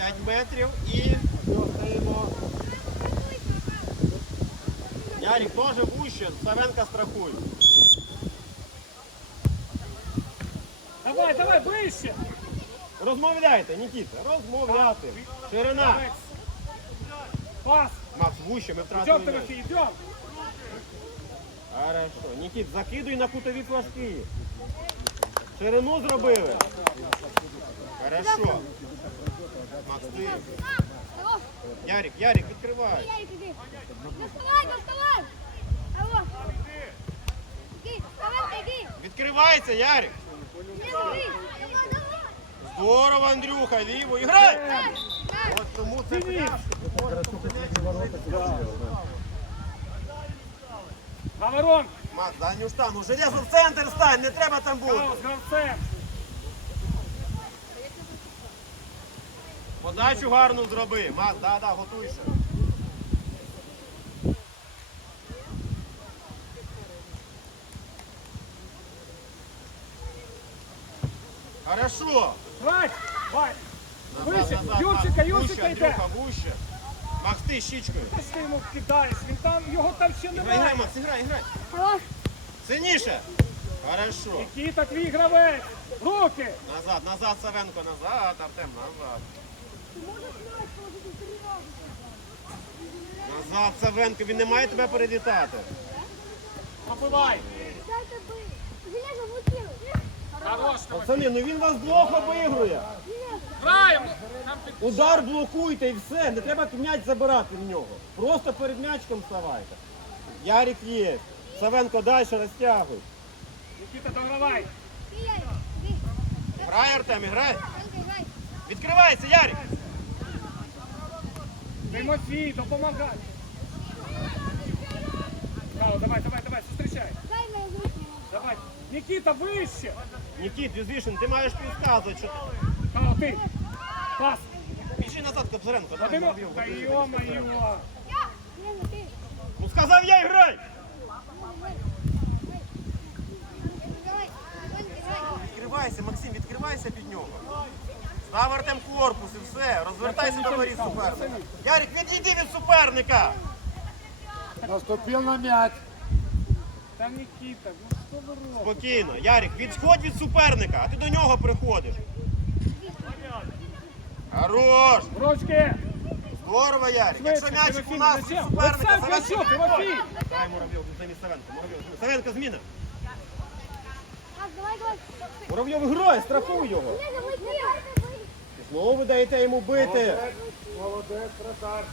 5 метрів і стоїмо. Ярик теж вуще, Савенка страхуй. Давай, давай, ближче. Розмовляйте, Нікіта, розмовляти. Ширина. Пас. Макс, вуще, ми втратили. м'яч. Тимофей, идем. Хорошо. Нікіт, закидуй на кутові флажки. Ширину зробили. Хорошо. Макс, ти. Ярик, Ярик, відкривай. Ярик, иди. Доставай, доставай. Алло. Иди, давай, иди. Відкривається, Ярик. Не. Здорово, Андрюха, ліво. Іграй! Да. От тому це Фініш. пляшка. Говорон. Макс, дальню штангу. Железо в центр стань, не треба там бути. Гравцем. Подачу гарну зроби. Макс, да, да, готуйся. Хорошо. Хвать. Назад, Вище. Юрчика, Юрчика Вуще, йде. Андрюха, вуще. Макс, ти щічкою. Ти ж ти йому кидаєш, він там, його там ще Іграй, іграй, немає. Макс, іграй, іграй. Алло. Сильніше. Хорошо. Нікіта, твій гравець. Руки. Назад, назад, Савенко, назад, Артем, назад. Ты можешь мяч положить в тренировку? Назад, Савенко, він не має тебе перелітати. Побивай. Дай ты бы. Железо блокируй. Хорош. Пацани, ну він вас блох обігрує. Граємо. Там під- Удар блокуйте і все. Не треба м'яч забирати в нього. Просто перед м'ячком ставайте. Ярик є. Савенко далі розтягуй. Нікіта, догравай. Ты, Ярик, иди. Грай, Артем, грай. Дай, играй. Відкривається, Ярик. Тимофій, допомагай. Хао, давай, давай, давай, зустрічай. Дай мои руки. Давай. Нікіта, вище. Нікіт, Візвішин, ти маєш підказувати, що Хао, ти. Пас. біжи назад, Кобзаренко. Давай, Вадимо. забив. Та йо-моє. Ну сказав я, грай. Відкривайся, Максим, відкривайся під нього. Став Артем корпус і все. Розвертайся до воріт суперника. Ярик, відійди від суперника. Наступил на мяч. Там Нікіта, ну що ви робите? Спокійно. Ярик, відходь від суперника, а ти до нього приходиш. Хорош! Ручки. Здорово, Ярик. Якщо м'ячик у нас від суперника, Олександр, Савенко. що, Тимофій? Дай Муравйов, замість Савенко. Муравйов, Савенко, зміна. Муравйов грає, страхуй його. Ви даєте йому бити. Молодец, вратарь.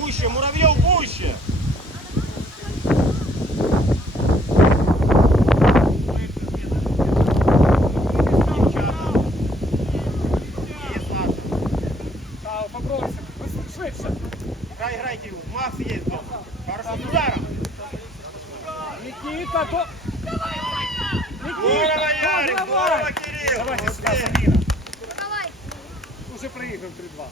Вуще, Муравйов, Швидше. Грай, грай, Кирилл. Макс есть дома. Хорошо, ударом. Нікіта, до... Здорово, Нікіта, Ярик, догравай. здорово, Кирилл. Давай, Молодець. сюди, Сабіна. Давай. Уже проіграв 3-2.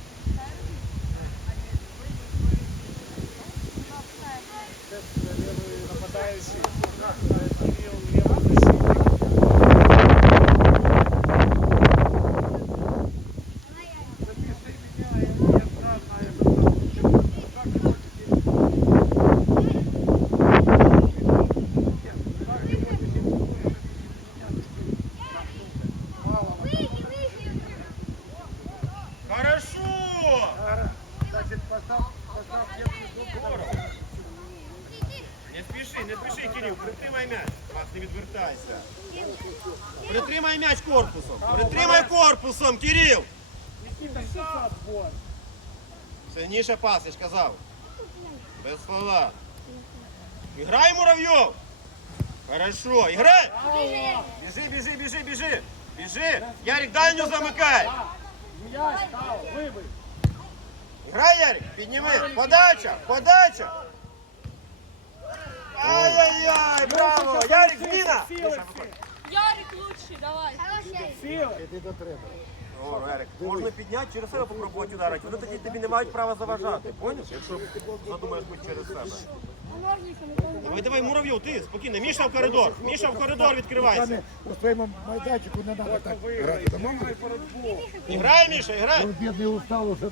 Це лівий нападаючий. Кирил, лівий защитник. Выйди, выйди. Хорошо. Значит, поставь, поставь детский зуб. Не спіши, не спіши, Кирил, притримай м'яч. Макс, не відвертайся. Притримай м'яч корпусом. Притримай корпусом, Кирил. Нікіта, що це отбор? Сильніше пас, я ж казав. Без фола. Іграй, Муравйов. Хорошо, іграй. Біжи, біжи, біжи, біжи. Біжи. Ярик, дальню замикай. М'яч, Хао. Грай, Ярик, підніми. Подача, подача. Ай-яй-яй, браво. Ярик, зміна. Ярик лучший, давай. Хороший. Іди до треба. О, можна підняти, через себе попробувати ударити. Вони тоді тобі не мають права заважати. Поняв? Якщо задумаєш бути через себе. Давай, давай, муравйов, ти спокійно. Міша в коридор. Міша в коридор відкривайся. Пане, у своєму майданчику не треба так грати. Домовились? Грай, Міша, грай. Он бідний устав уже.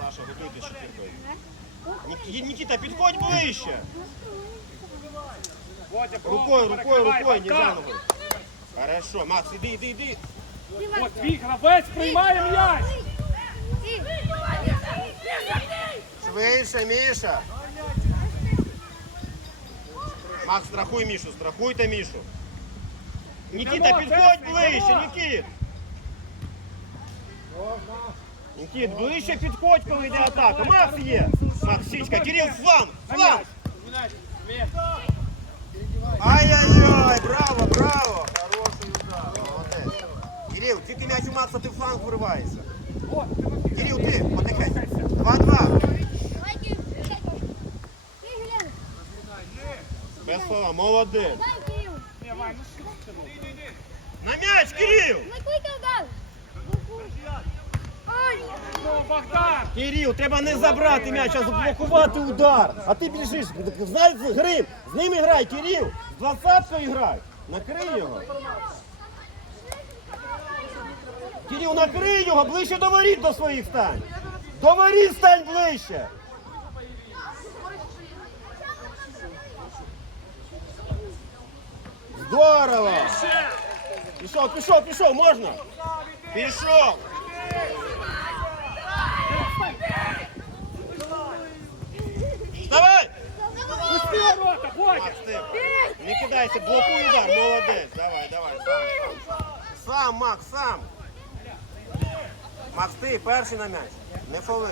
Саша, готуйтесь четвіркою. Ні- Нікіта, підходь ближче. Рукою, рукою, рукою, не Богдан. за ногою. Хорошо, Макс, іди, іди, іди. От твій гравець приймає м'яч. Швидше, Міша. Макс, страхуй Мішу, страхуйте Мішу. Нікіта, підходь ближче, Нікіт. Нікіт, ближче підходь, коли йде атака. Макс є. Макс, Січка, Кирил, фланг, фланг. Ай-яй-яй, браво, браво. Кирил, тільки м'яч у Макса, ти в фланг вириваєшся. Кирил, ти, потихеньку. Два-два. Без слова, молодець. Ну ти? На м'яч, Кирил! Ну! Кирил, треба не забрати м'яч, а заблокувати удар. А ти біжиш, знай з грим. З ним грай, Кирил. З двадцяткою грай. Накрий його. Кирил, накрий його, ближче до воріт до своїх стань. До воріт стань ближче. Здорово! Пішов, пішов, пішов, можна? Пішов! Вставай! Пусти ворота, Водя! Не кидайся, блокуй удар, молодець. Давай, давай, сам. Сам, Макс, сам. Макс, ти перший на м'яч. Не фоли.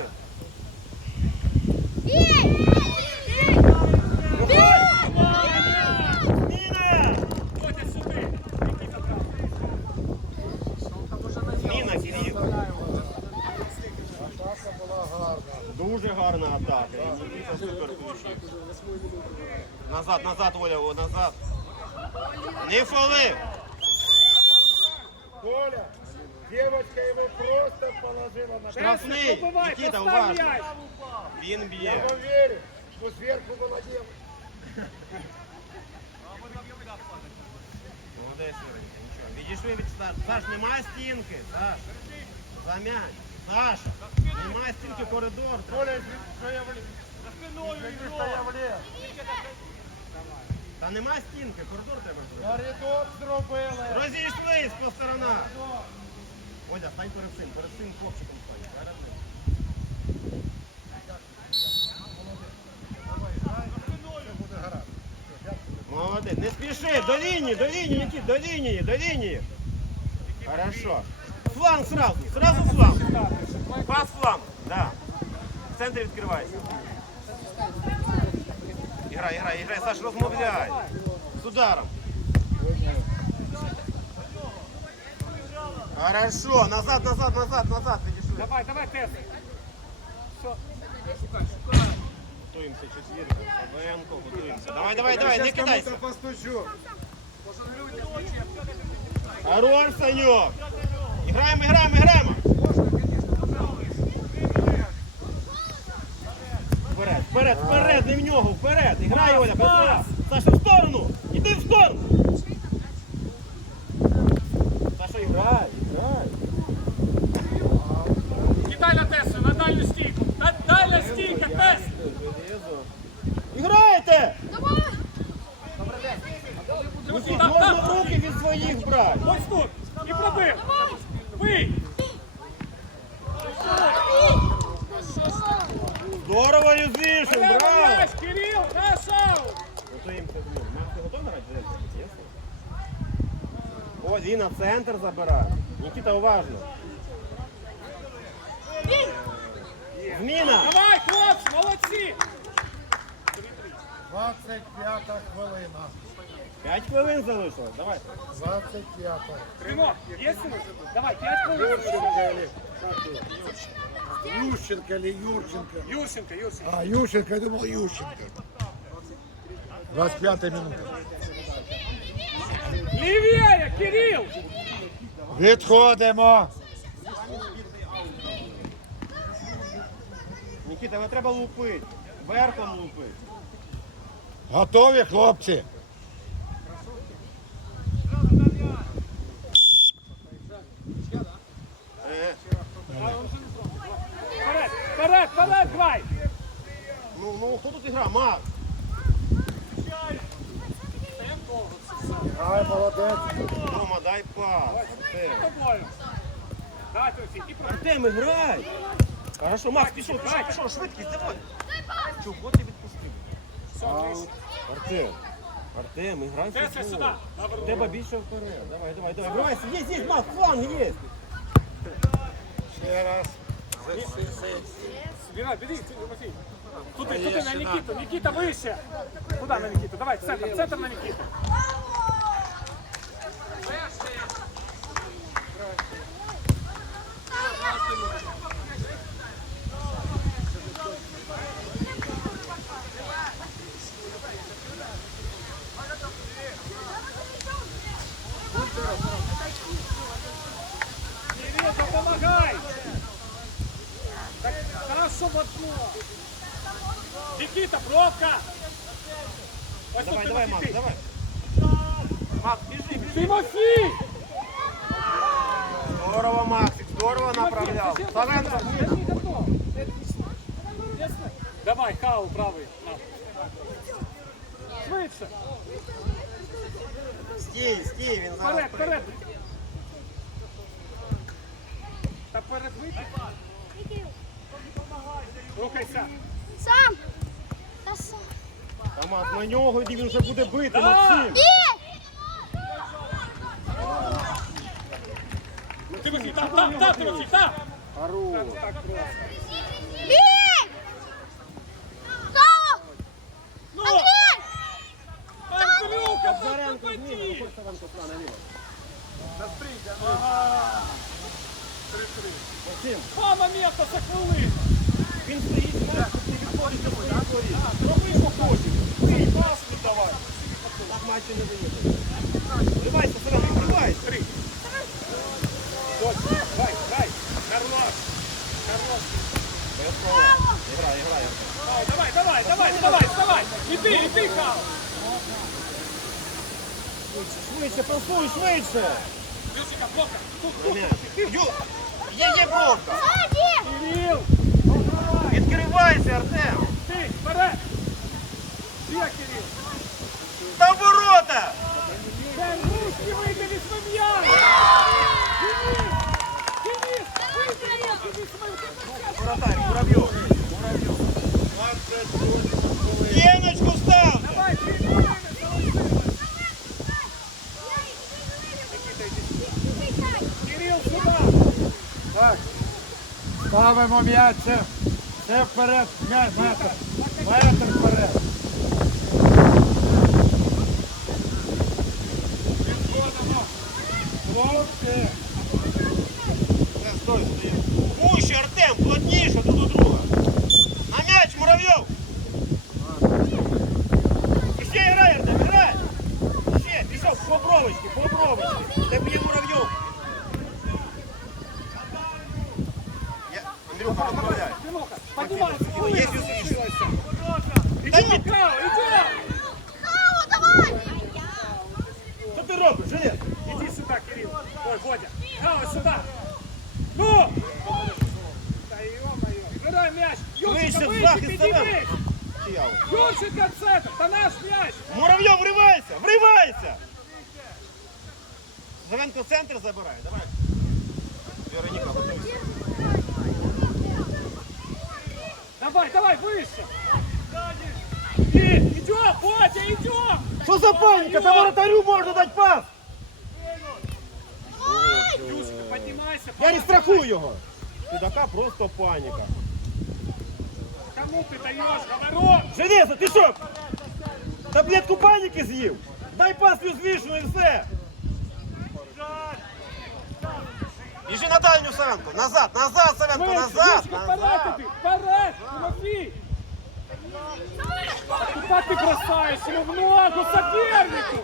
Зміна, Кирил. Дуже гарна атака. І супер. Назад, назад, Оля, назад. Не фоли. Девочка его просто положила на Штрафний. Побивай, Нікіта, постав уважно. м'яч! Він Я б'є. вам верю, что сверху была девочка. Молодець, Іринка, нічого. Відійшли від старту. Саш, немає стінки. Саш. За м'яч. Саша. Немає стінки, коридор. Коля, что я влез? Извини, что я влез. Та немає стінки, коридор треба зробити. Коридор зробили. Розійшлись по сторонах. Одя, стань перед цим, перед цим хлопчиком стань. Перед ним. Молодець, не спіши, до лінії, до лінії, Нікіт, до лінії, до лінії. Хорошо. Фланг сразу, сразу фланг. Пас фланг, да. В центрі відкривайся. Іграй, іграй, іграй, Саш, розмовляй. З ударом. Хорошо, назад, назад, назад, назад, відійшли. Давай, давай! Готуємося четвірку. Савенко, готуємося. Давай, давай, давай, не кидайся. кому-то постучу. Хорош, Санек. Играем, играем, играем. Вперед, вперед, вперед, не в нього, вперед. Іграй, Оля, пас. Саша, в сторону. Іди в сторону. Саша, іграй, іграй. Кидай на Тесу, на дальню стійку! На дальня стійка, Тес! Іграйте! Друзі, там, Можна там! руки від своїх брати. Ось тут! І пробив! Бий! Здорово, Юзишин, Треба браво! м'яч, Кирил, наш аут! Готуємося к ньому. Макс, ти готовий грати? Чесно? О, він на центр забирає. Нікіта, уважно. Зміна! Давай, хлопці, молодці! 25 хвилина. 5 хвилин залишилось. Давай. 25. Тренок, є сили? Давай, 5 хвилин. Ющенко или Юрченко? Юрченко, Юрченко. А, Ющенко, я думал Ющенко. 25 минута. Лівіє, Кирил! Відходимо. Нікіта, не треба лупити. Верхом лупити. Готові, хлопці? Вперед, вперед, вперед, грай! ну, ну, хто тут грав? Макс. Ай, молодець. Рома, дай пас. Артем. Давай, играй. Хорошо, Макс, пішов, пішов, пішов, швидкість, давай. Чого ти відпустив? Артем, Артем, іграй в футбол. тебе більше вперед. Давай, давай, давай. Вривайся, є, є, Макс, фланг є. Ще раз. Збирай, бери, Тимофій. Туди, туди, на Нікіту, Нікіта вище. Куди на Нікіту? Давай, центр, центр на Нікіту. Помогай! Так, хорошо в. Никита, пробка! Давай, давай, Макс, давай. Макс, біжи, біжи. Тимофій! Здорово, Максик, здорово направляв. Савенко, Давай, хау, правий. Швидше. стій, стій, він зараз Вперед, прийде. вперед. Та перед випадком. Рухайся. Сам. Та сам. Та, на нього йди, він вже буде бити. Максим. Тимофій, там, там, Тимофій. Хорош. Так. Бей! Go! Ну, Андрей! Андрюха, Заренко зміни, виходь Савенко сюди наліво. Ага. Максим, Два моменти за хвилину. він стоїть, Макс, ти відходиш своїх воріт. Роби, що хочеш. Ти пас віддавай. Так матчі не виїде. Вривайся, Савенко, вривайся. Три. Точно. Давай, давай. Хорош. Хорош. Играй, играй. Давай, давай, давай, давай, давай, вставай. Іди, іди, Хал. Швидше, пасуй, швидше. Люсика, блока. Тут, На м'яч. Ю, Є, є бровка. Сзади! Кирил. Відкривайся, Артем. Ти, вперед. Де Кирил? Там ворота. Дай руки витягни з м'яч. Денис, Денис, витягни з м'яч. Воротарь, Муравйов. Муравйов. Єночку став. Давай, три хвилини залишилось. Кирил, сюди. Так. Ставимо м'яч. Це, вперед. М'яч, метр. Метр вперед. Хлопці. Все, стой, стой. Гуще, Артем, плотніше тут у друга. На м'яч, Муравйов. Ще грай, Артем, грай. Ще, пішов, по бровочки, по б'є Муравйов. поднимайся, Є хвилина Юсиф. залишилася. Та ні. Идем, Као, идем. Хау, давай! Що ти робиш, Женя? Иди сюда, Кирилл. Ой, Водя. Као, сюда. Ну! Да ё-моё. Играй мяч. Юрчика, Вище, выйди, захист, поднимись. Чияв. Юрчика, центр. Да наш мяч. Муравйов, вривайся, вривайся! Завенко в центр забирай, давай. Вероніка, готуйся. Давай, давай, выше. И, идем, Водя, идем. Що за паніка? Та воротарю можна дати пас! Юрчика, поднимайся. Я не страхую його. Підака просто паніка. Кому ты даешь, говорю? Женеза, ти що? Таблетку паніки з'їв? Дай пас узвішну і все. Біжи на дальню Савенко. Назад, назад, Савенко, Выше, назад, Юрчика, вперед назад. иди. Вперед, Тимофей. Куда ты бросаешь ему в ногу сопернику?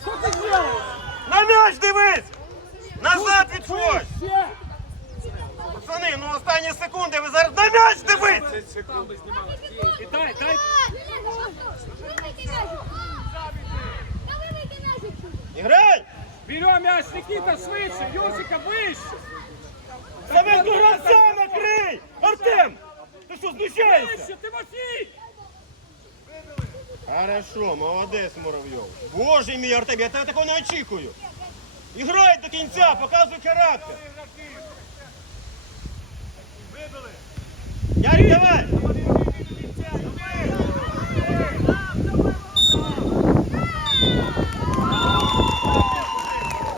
Что ты делаешь? На м'яч дивись! Назад відходь! Выше! Пацани, ну останні секунди, ви зараз на м'яч дивіться! І дай, дай. Іграй! Берем м'яч, Никита, Юсика, вище. Себе до гравця накрий! Артем! Ти що, знущаєшся? Вище, Тимофій. Хорошо, молодець, Муравйов. Боже мій Артем, я тебе такого не очікую. Іграй до кінця, показуй характер. Ярик, давай!